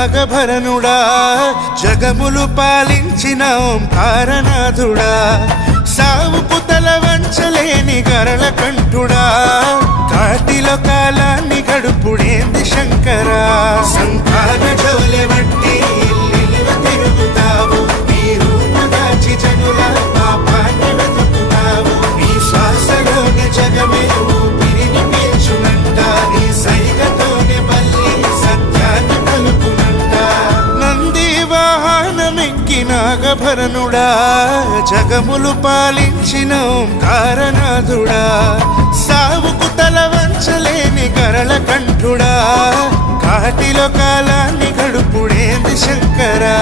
నాగభరణుడా జగములు పాలించిన ఓంకారనాథుడా సావుకు తల వంచలేని గరళ కంఠుడా కాటిలో కాలాన్ని గడుపుడేంది శంకరా సంతాన జోలె వట్టి తిరుగుతావు నీ రూపు దాచి జనుల పాపాన్ని వెతుకుతావు నీ శ్వాసలోని జగమే ఊపిరిని పీల్చునంట నీ సైగతోనే మళ్ళీ సత్యాన్ని కలుపునంట నంది వాహనమెక్కి నాగభరణుడా జగములు పాలించిన ఓంకారనాథుడా సావుకు తల వంచలేని గరళ కంఠుడా కాటిలో కాలాన్ని గడుపుడేంది శంకరా